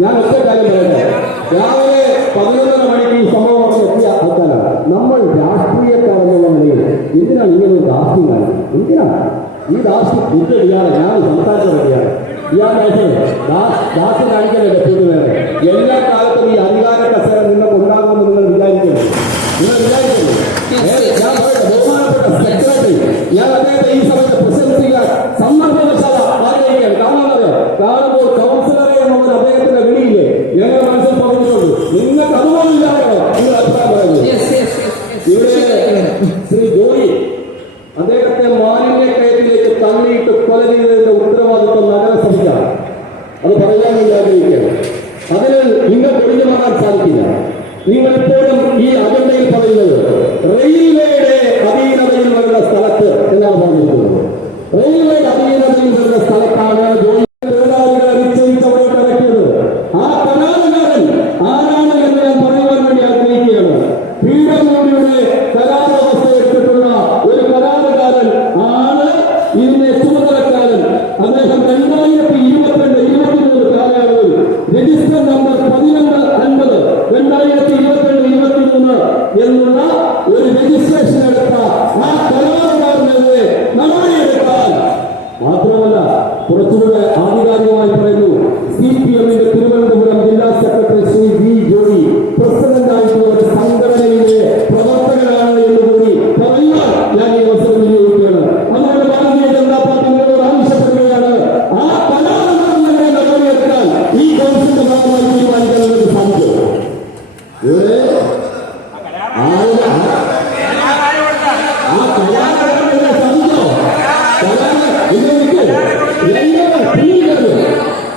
ഞാൻ ഒറ്റ കാര്യം പറയട്ടെ രാവിലെ പതിനൊന്നര മണിക്ക് ഈ സംഭവം എത്തിയ ആൾക്കാരാണ് നമ്മൾ രാഷ്ട്രീയക്കാരെന്നുള്ള നിലയിൽ എന്തിനാണ് ഇങ്ങനെ ഒരു ദാസ്യം കാണിക്കുന്നത് എന്തിനാണ് ഈ ദാസ്യം തിരിച്ചടിയാണ് ഞാൻ സംസാരിച്ച പറ്റിയാണ് ഇയാൾ ദാസ്യം കാണിക്കല്ലേ പറ്റുന്നത് എല്ലാ കാലത്തും ഈ അധികാര കസേര നിങ്ങൾക്ക് ഉണ്ടാകുമെന്ന് നിങ്ങൾ വിചാരിക്കരുത് നിങ്ങൾ വിചാരിക്കരുത് ഞാൻ ബഹുമാനപ്പെട്ട സെക്രട്ടറി ഞാൻ അദ്ദേഹത്തെ ഈ സമയത്ത് പ്രശംസിക്കാൻ സമ്മർദ്ദം നിങ്ങൾക്ക് അതുപോലെ ഇല്ലാതെ നിങ്ങൾ അഭിപ്രായം പറയുന്നത് ഇവിടെ ശ്രീ ജോയി അദ്ദേഹത്തെ മാലിന്യ കയറ്റിലേക്ക് തള്ളിയിട്ട് കൊല ചെയ്തതിന്റെ ഉത്തരവാദിത്വം നഗരസഭയ്ക്കാണ്. അത് പറയാൻ വേണ്ടി ആഗ്രഹിക്കുകയാണ്. അതിന് നിങ്ങൾ ഒഴിഞ്ഞു മാറാൻ സാധിക്കില്ല. നിങ്ങൾ ഇപ്പോഴും ഈ അജണ്ടയിൽ പറയുന്നത് റെയിൽവേയുടെ അധീനതയിൽ വരുന്ന സ്ഥലത്ത് എന്നാണ് പറഞ്ഞിരിക്കുന്നത്. റെയിൽവേയുടെ അധീനതയിൽ വരുന്ന സ്ഥലത്താണ് ജോലി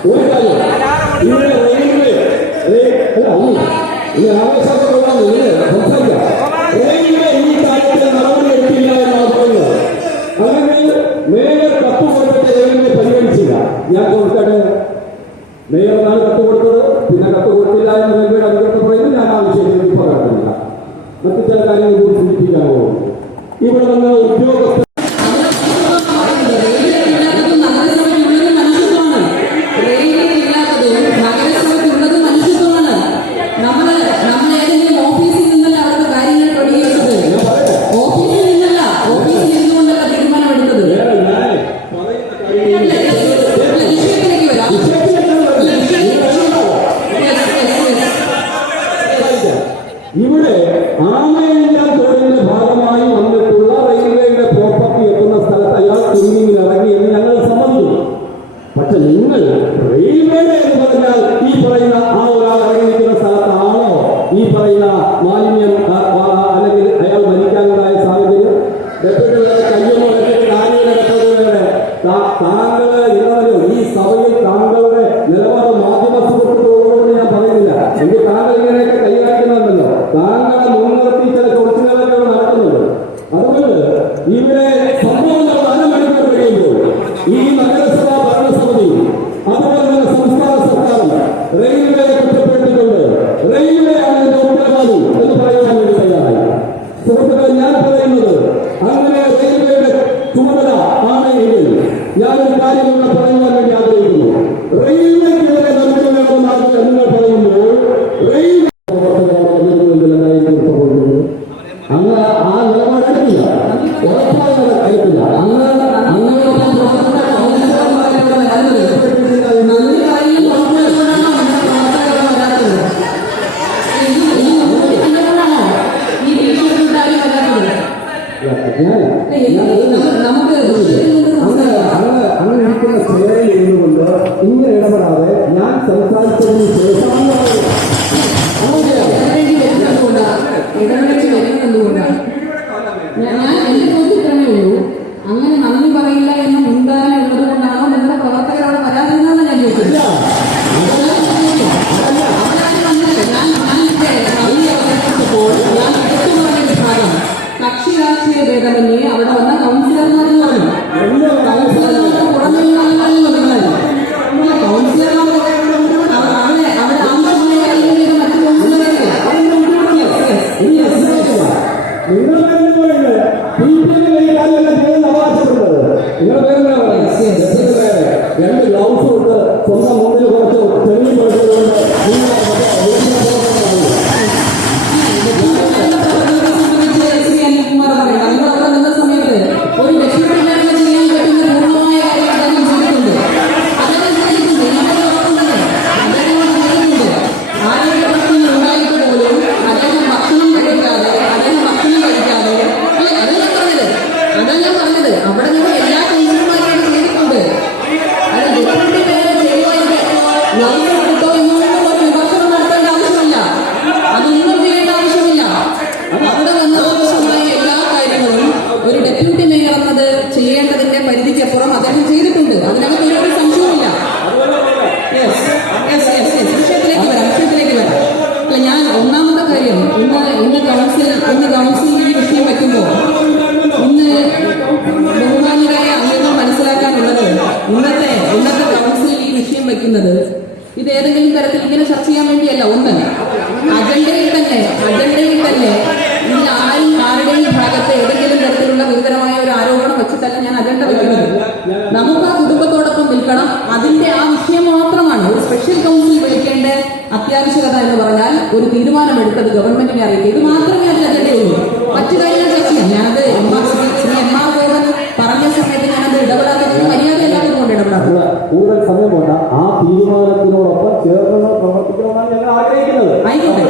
ഒരു കാര്യം ഇവിടെ റെയിൽവേ അല്ല ഇത് രാമേശ്വരത്തെ കൊള്ളാൻ ഇല്ല ഈ കാര്യത്തിൽ നടപടി എടുത്തില്ല എന്ന് പറയുന്നത് അല്ലെങ്കിൽ മേയർ കപ്പ് കൊടുത്തിട്ട് റെയിൽവേ പരിഗണിച്ചില്ല ഞാൻ കൊടുക്കട്ടെ മേയറാണ് കപ്പ് കൊടുത്തത് പിന്നെ കപ്പ് കൊടുത്തില്ല എന്ന് റെയിൽവേയുടെ അധികൃതർ പറയുന്നു ഞാൻ ആവശ്യമില്ല ഇപ്പോൾ കാണുന്നില്ല മറ്റു ചില കാര്യങ്ങൾ കൂടി സൂചിപ്പിക്കാമോ ഇവിടെ വന്ന ഉദ്യോഗസ്ഥ സംഭവം നമ്മൾ അനുമാനിക്കപ്പെടുകയുള്ളൂ ഈ നഗര തീരുമാനമെടുത്തത് ഗവൺമെന്റിനെ അറിയിക്കുക. ഇത് മാത്രമേ അതിൽ അജണ്ടയുള്ളൂ മറ്റു കാര്യങ്ങൾ ചർച്ച ചെയ്യാം. ഞാനത് M R Shri M R Goan പറഞ്ഞ സമയത്ത് ഞാനത് ഇടപെടാത്തത് മര്യാദ എല്ലാവരും കൊണ്ട് ഇടപെടാം കൂടുതൽ സമയം വേണ്ട. ആ തീരുമാനത്തിനോടൊപ്പം ചേർന്ന് പ്രവർത്തിക്കണമെന്നാണ് ഞങ്ങൾ ആഗ്രഹിക്കുന്നത്. ആയിക്കോട്ടെ.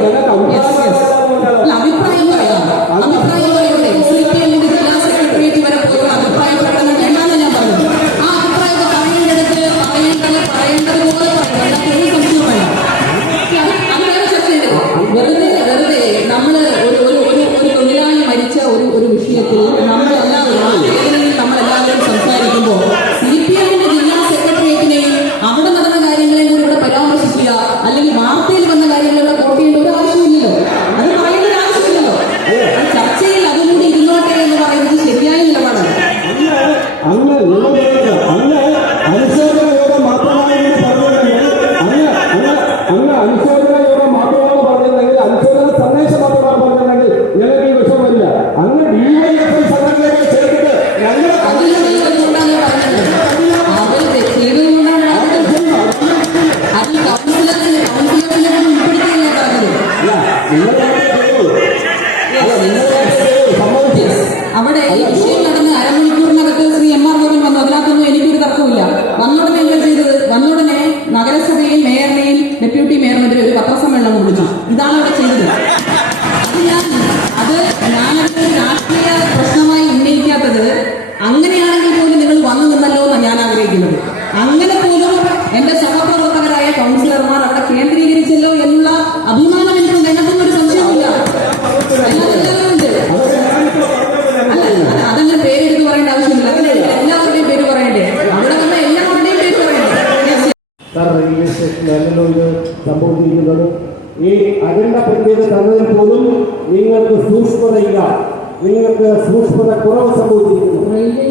നിങ്ങൾക്ക് സൂക്ഷ്മത കുറവ് സംഭവിച്ചിരിക്കുന്നു.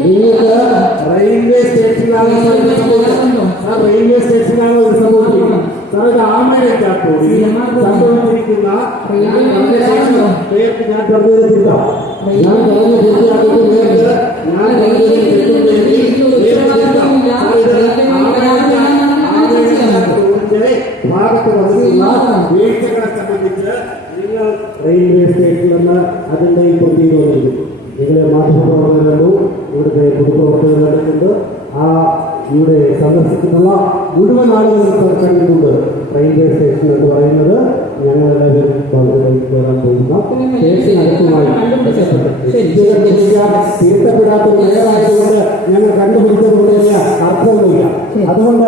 നിങ്ങൾക്ക് റെയിൽവേ സ്റ്റേഷനിലാണ് ഇത് സംഭവിച്ചത്. സാർ റെയിൽവേ സ്റ്റേഷനിലാണ് ഇത് സംഭവിച്ചിരിക്കുന്നത്? സാർ ഇത് ആമയിലേക്കാത്തോടി സംഭവിച്ചിരിക്കുന്ന ഞാൻ പറഞ്ഞ ശേഷം പേർക്ക് ഞാൻ പറഞ്ഞു തരുന്നില്ല ഞാൻ പറഞ്ഞു പൂർത്തിയാക്കിയിട്ട് പേർക്ക് ഞാൻ പറഞ്ഞു തരുന്നില്ല ഭാഗത്ത് വന്നിട്ടുള്ള വീഴ്ചകളെ സംബന്ധിച്ച് നിങ്ങൾ റെയിൽവേ സ്റ്റേഷനിൽ നിന്ന് അതിന്റെ ഈ വന്നിരിക്കുന്നു നിങ്ങളെ മാധ്യമപ്രവർത്തകരുണ്ടു ഇവിടുത്തെ പൊതുപ്രവർത്തകർ കണ്ടിട്ടുണ്ട് ആ ഇവിടെ സന്ദർശിക്കുന്ന മുഴുവൻ ആളുകളും കണ്ടിട്ടുണ്ട് റെയിൽവേ സ്റ്റേഷൻ എന്ന് പറയുന്നത്. ഞങ്ങളെല്ലാവരും വളരെ കയറാൻ പോകുന്ന. സ്റ്റേഷനടുത്തുമായി തിരുത്തപ്പെടാത്ത മേയറായതുകൊണ്ട് ഞങ്ങൾ കണ്ടുപിടിച്ചതുകൊണ്ട് അർത്ഥമില്ല അതുകൊണ്ട്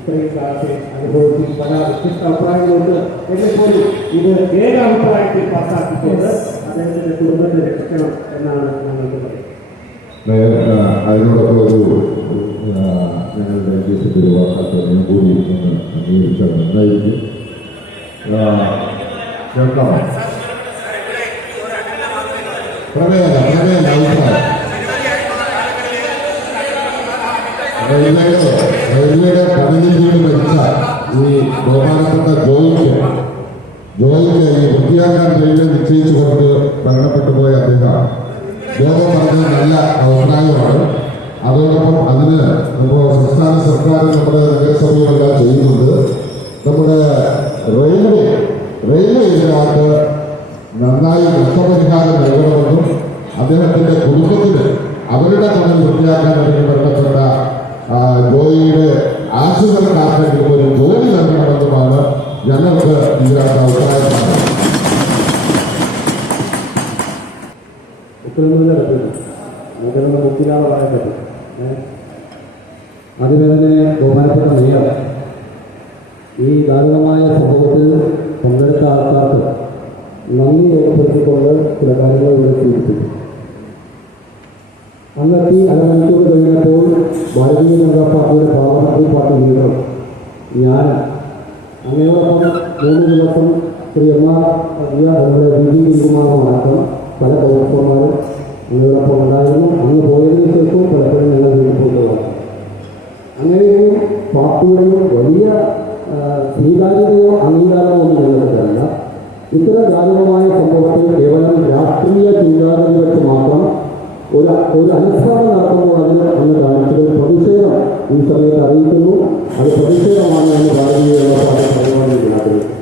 ഇത്രയും അനുഭവത്തിൽ പല വ്യത്യസ്ത അഭിപ്രായങ്ങളുണ്ട് എന്നെ പോലും ഇത് ഏക അഭിപ്രായത്തിൽ പാസ്സാക്കിക്കൊണ്ട് അദ്ദേഹത്തിന്റെ എന്നാണ് ഞങ്ങൾക്ക് പറയുന്നത് അതിനോടൊപ്പം ഒരു ഞങ്ങളുടെ ദേശത്തിന്റെ ഒരു വാർത്താക്കളും കൂടി അംഗീകരിച്ചാൽ നന്നായിരിക്കും. കേൾക്കാം. പ്രമേയല്ല പ്രമേയല്ല റെയിൽവേയുടെ പ്രതിനിധികൾ മരിച്ച ഈ ബഹുമാനപ്പെട്ട ജോയിക്ക് ജോയിക്ക് ഈ വൃത്തിയാക്കാൻ റെയിൽവേ നിശ്ചയിച്ചുകൊണ്ട് മരണപ്പെട്ടു പോയ അദ്ദേഹം. യോഗം പറഞ്ഞത് നല്ല അഭിപ്രായമാണ്. അതോടൊപ്പം അതിന് നമ്മുടെ സംസ്ഥാന സർക്കാർ നമ്മുടെ നഗരസഭകളെല്ലാം ചെയ്യുന്നുണ്ട് നമ്മുടെ റെയിൽവേ റെയിൽവേ ഇതിനകത്ത് നന്നായി നഷ്ടപരിഹാരം നൽകണമെന്നും അദ്ദേഹത്തിന്റെ കുടുംബത്തിന് അവരുടെ പണം വൃത്തിയാക്കാൻ വേണ്ടി ബന്ധപ്പെട്ട ആ, ജോയിയുടെ ആശുപത്രി കാർക്കെങ്കിലും ഒരു ജോലി നൽകണമെന്നുമാണ് ഞങ്ങൾക്ക് ഇതിനകത്ത് നമുക്കൊന്ന് മുക്കിലാതെ പറയാൻ പറ്റും അതിന് ബഹുമാനപ്പെട്ട മേയർ ഈ ദാരുണമായ സംഭവത്തിൽ പങ്കെടുത്ത ആൾക്കാർക്ക് നന്ദി രേഖപ്പെടുത്തിക്കൊണ്ട് ചില കാര്യങ്ങൾ ഇവിടെ സൂചിപ്പിച്ചു അന്നത്തെ അരമണിക്കൂർ കഴിഞ്ഞപ്പോൾ ഭാരതീയ ജനതാ പാർട്ടിയുടെ പാർട്ടി പാർട്ടി ലീഡർ ഞാൻ അങ്ങയോടൊപ്പം മൂന്ന് ദിവസം ശ്രീ എം ആർ നമ്മുടെ ജി കുമാറും അടക്കം പല ഡോക്ടർമാരും അങ്ങയോടൊപ്പം ഉണ്ടായിരുന്നു. അങ്ങ് പോയതിനു ശേഷവും പലപ്പോഴും ഞങ്ങൾ വീട്ടിൽ അങ്ങനെയൊന്നും പാർട്ടിയുടെ വലിയ സ്വീകാര്യതയോ അംഗീകാരമോ ഒന്നും ഞങ്ങൾക്കല്ല. ഇത്തരം ദാരുണമായ സംഭവത്തിൽ കേവലം രാഷ്ട്രീയ ചിന്താഗതികൾക്ക് മാത്രം ഒരു ഒരു അനുഷ്ഠാനം നടത്തുമ്പോൾ അതിന് അന്ന് കാണിച്ചത് പ്രതിഷേധം ഈ സമയത്ത് അറിയിക്കുന്നു. അത് പ്രതിഷേധമാണ് എന്ന് ഭാരതീയ ജനതാ പാർട്ടി